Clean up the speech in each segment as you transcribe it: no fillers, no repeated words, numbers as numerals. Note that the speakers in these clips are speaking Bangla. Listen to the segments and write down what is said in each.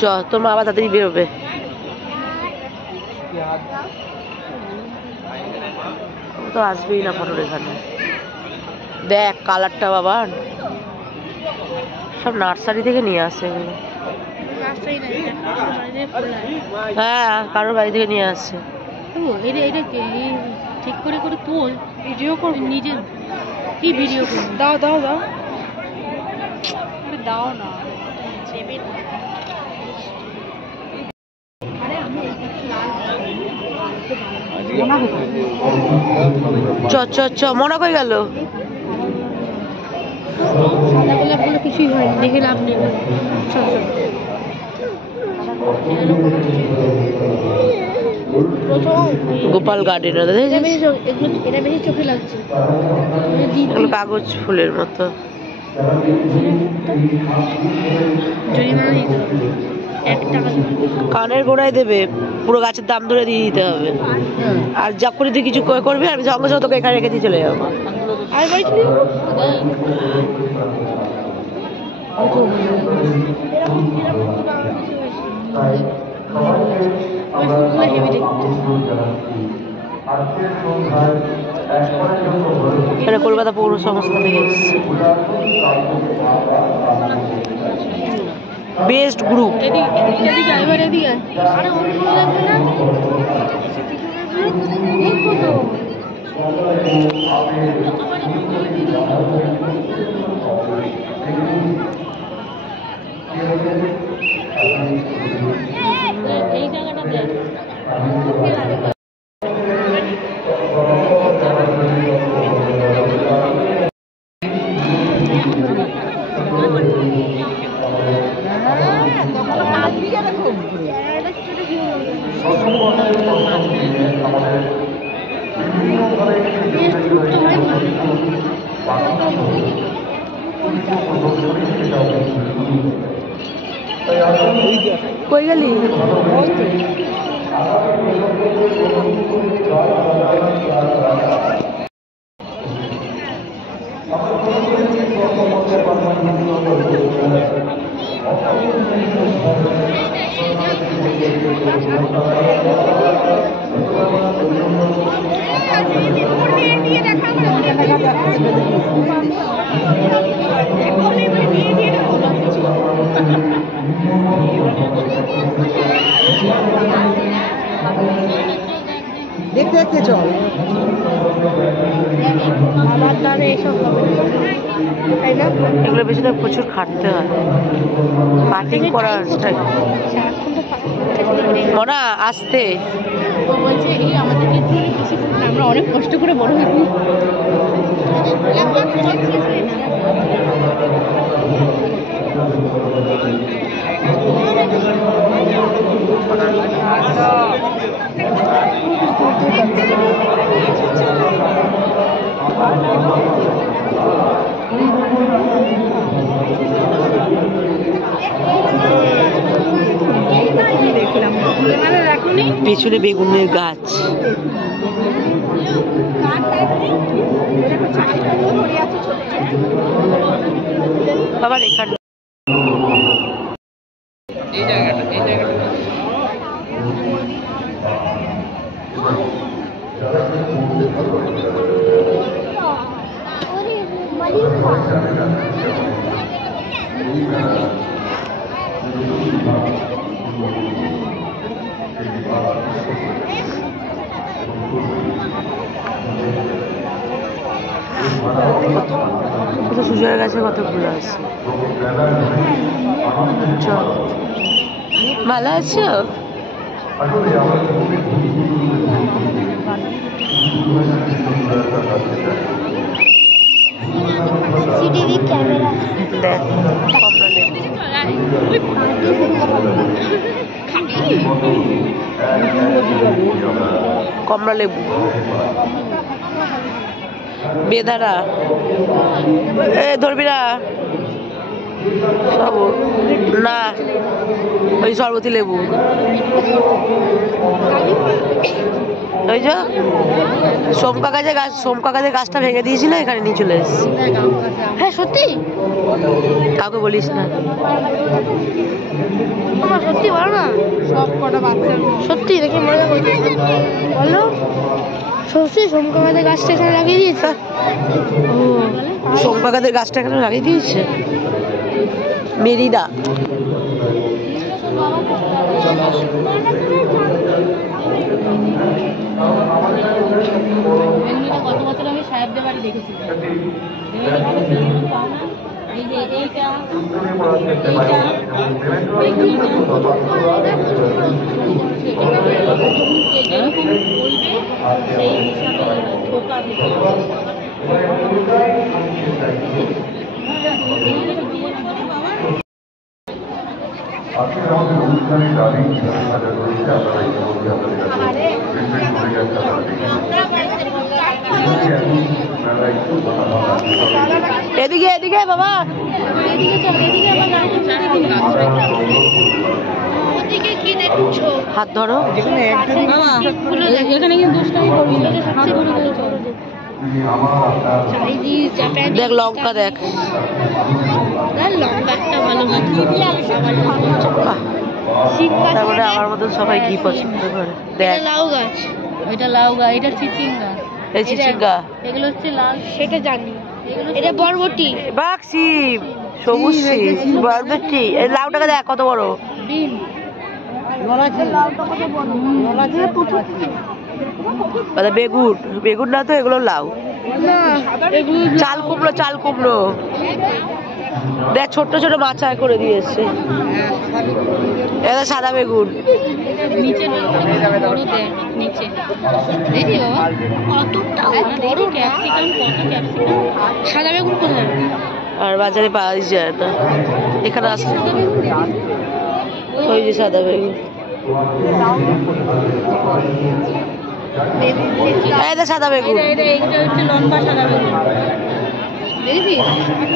চ তোর মা আবার তাড়াতাড়ি বেরোবে। তো আসবেই না ফটোর এখানে। দেখ কালারটা বাবা, সব নার্সারি থেকে নিয়ে আসে এগুলো। হ্যাঁ কারোর বাড়ি থেকে নিয়ে আসছে। ঠিক করে করে তোল, ভিডিও কর নিজে। কি ভিডিও কর? দাও দাও দাও দাও না। চ চ চ মনে কই গেল? কিছুই হয়নি, দেখে লাভ নেই। গোপাল গার্ডেন এটা বেশি চোখে লাগছে, কাগজ ফুলের মতো। কানের গোড়ায় দেবে, পুরো গাছের দাম ধরে দিয়ে দিতে হবে। আর যখন তুই কিছু করবি আমি সঙ্গে সঙ্গে তোকে এখানে রেখে দিয়ে চলে যাবো। এটা কলকাতা পৌর সংস্থা থেকে এসেছে। Best group. এই জায়গাটা দেখ। কই গেলি? দেখতে দেখতে চল। এগুলো পেছনে প্রচুর খাটতে হয়, কাটিং করার মনা আসতে বলছে। এই আমাদের ক্ষেত্রে আমরা অনেক কষ্ট করে বড় হয়েছি। পেছনে বেগুনের গাছ। আবার এখানে এই জায়গাটা সুজয় গাছে কত ফুল আছে। ভালো আছো? দেখ কমলা লেবু, কমলা লেবু, বেদানা, ধরবি না। না ওই শরবতী লেবু ওই যে সোমকাকাদের গাছটা ভেঙে দিয়েছিল, এখানে নিয়ে চলে এসেছি। হ্যাঁ সত্যি, কাউকে বলিস না। সত্যি বলো না, সব কটা বাচ্চা সত্যি দেখে মজা করছে। বলো সত্যি সোমকাকাদের গাছটা এখানে লাগিয়ে দিয়েছে? সোমকাকাদের গাছটা এখানে লাগিয়ে দিয়েছে মেরিনা। গত বছর আমি সাহেবদের বাড়ি দেখেছি। এই যে এইটা যেরকম বলবে সেই হিসাবে ঠোকা আজকে আমাদের অনুষ্ঠানের দাবি কিভাবে সাজা করেছে আপনারা ইতিমধ্যে আপনাদের কাছে ট্রিটমেন্ট করে গেছে আপনারা দেখেছেন। এদিকে এদিকে বাবা, হাত ধরো। এখানে কিন্তু দুষ্টামি করবি না, দেখ লঙ্কা, দেখ লঙ্কাটা ভালো। তারপরে আমার মতন সবাই কি পছন্দ করে। দেখ লাউ গাছ, ওইটা লাউ গাছ, এটা চিচিঙ্গা, এই চিচিঙ্গা, এগুলো হচ্ছে লাল, সেটা জানি। এটা বরবটি, বাঘ শিম, সবুজ শিম, বরবটি। এই লাউটাকে দেখ কত বড়। বিন, বেগুন, বেগুন না তো, এগুলো লাউ। চাল কুমড়ো, চাল কুমড়ো দেখ ছোট্ট ছোট মাচায় করে দিয়েছে। এটা সাদা বেগুন। নিচে বড় দেখ, নিচে দেখি বাবা কতটা বড় ক্যাপসিকাম, কত ক্যাপসিকাম। সাদা বেগুন কোথায়? আর বাজারে পাওয়া যায় না, এখানে আসলে ওই যে সাদা বেগুন। সাদা বেগুন, লম্বা সাদা বেগুন,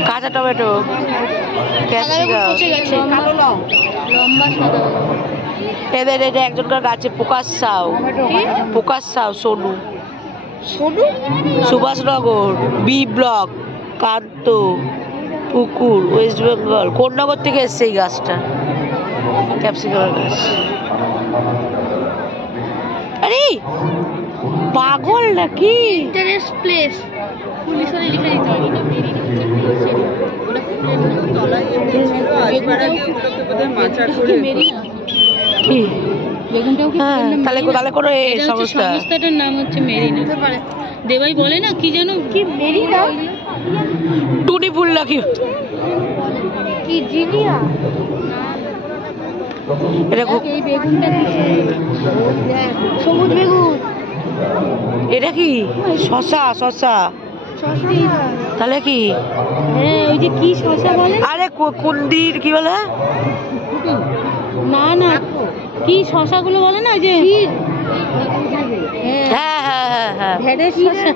কাঁচা টমেটো, ক্যাপসিকাম, লম্বা সাদা এদের এটা একজনকার গাছে পোকার সাউ, পোকার সাউ, সোনু, সুভাষনগর, বি ব্লক, কান্ত পুকুর, ওয়েস্ট বেঙ্গল। কোন নগর থেকে এসছে এই গাছটা? ক্যাপসিকামের গাছ। আরে পাগল নাকি? ইন্টারেস্ট প্লেস পুলিশে লিখে দিতে হবে। এটা মেরিনা হচ্ছে পুলিশের, ওটা ফুলের নাম, তলায় এমনি ছিল আজপাড়া দিয়ে ওগুলোকে বোধহয় মাচার করে মেরিনা কি বেগুনটাও কি? তাহলে তাহলে কোনো সমস্যা? সংস্থাটার নাম হচ্ছে মেরিনা। দেবাই বলে না কি যেন, কি মেরিনা, টুনি ফুল নাকি? কি জিনিয়া? এটা এই বেগুনটা সবুজ বেগুন। এটা কি? শশা, শশা। তাহলে কি? হ্যাঁ ওই যে কি শশা বলে? আরে কুন্দির কি বলে? না না, কি শশাগুলো বলে না, ওই যে হ্যাঁ হ্যাঁ হ্যাঁ হ্যাঁ, ভেড়ের শশা,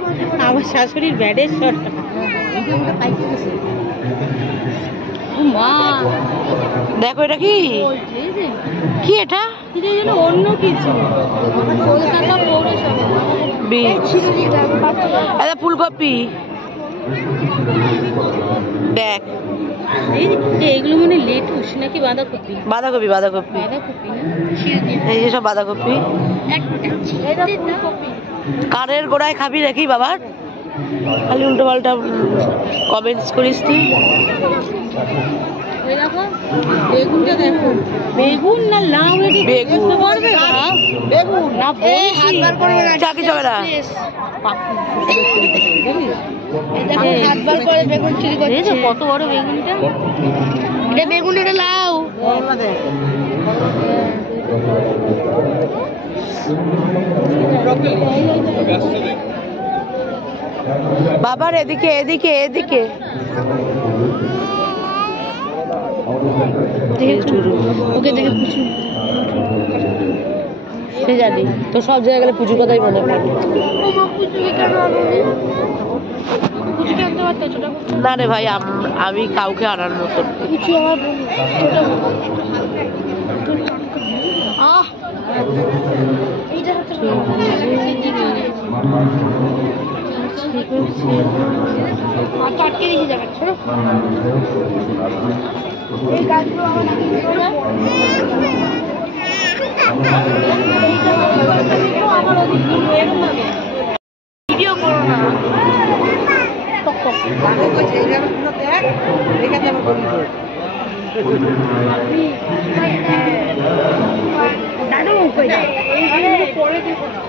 আমার শাশুড়ির ভেড়ের শশা। মা দেখো এটা কি? কি এটা? এটা যেন অন্য কিছু, কলকাতা পৌরসভা বীজ। এটা ফুলকপি, দেখ এগুলো মানে লেটুস নাকি বাঁধাকপি? বাঁধাকপি, বাঁধাকপি, বাঁধাকপি না, এই যে সব বাঁধাকপি। কানের গোড়ায় খাবি নাকি বাবার? খালি উল্টো পাল্টা কমেন্টস করিস তুই। দেখো বেগুনটা, দেখো বেগুন না লাউ? বেগুন করবে বেগুন না, হাতবার করবে না, চাকি চলে না। হাতবার করে বেগুন চুরি করছে। কত বড় বেগুনটা, এটা বেগুন, এটা লাউ। বাবার এদিকে, এদিকে, এদিকে। ওকে দেখে পুচু, সে জানি তো, সব জায়গায় গেলে পুজোর কথাই মনে পড়ে। পুচুকে কেন আনতে পারতো? ছোটা না রে ভাই, আমি কাউকে আনার মতন। কিছু আমার ছোটা আহ এইটা আটকে রেখে যাবেন শোনো এই গাছগুলো আমার ভিডিও করো না দাদু পরে দেবো না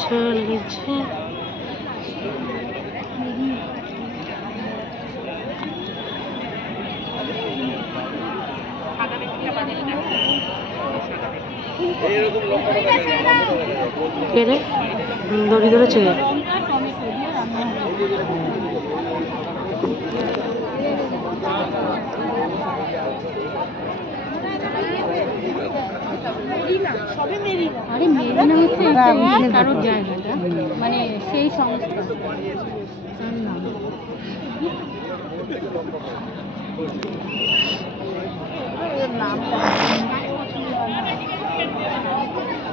চলেছে কে রে দড়ি ধরেছে কে? আরে মেরিনা হচ্ছে কারোর জায়গাটা মানে সেই সংস্থা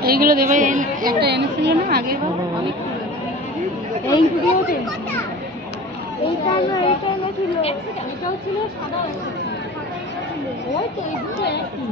এইগুলো দেবে একটা এনেছিল না আগে অনেক এই ভিডিওতে এইটা এনেছিল এটাও ছিল সাদা ওই তো এইগুলো একই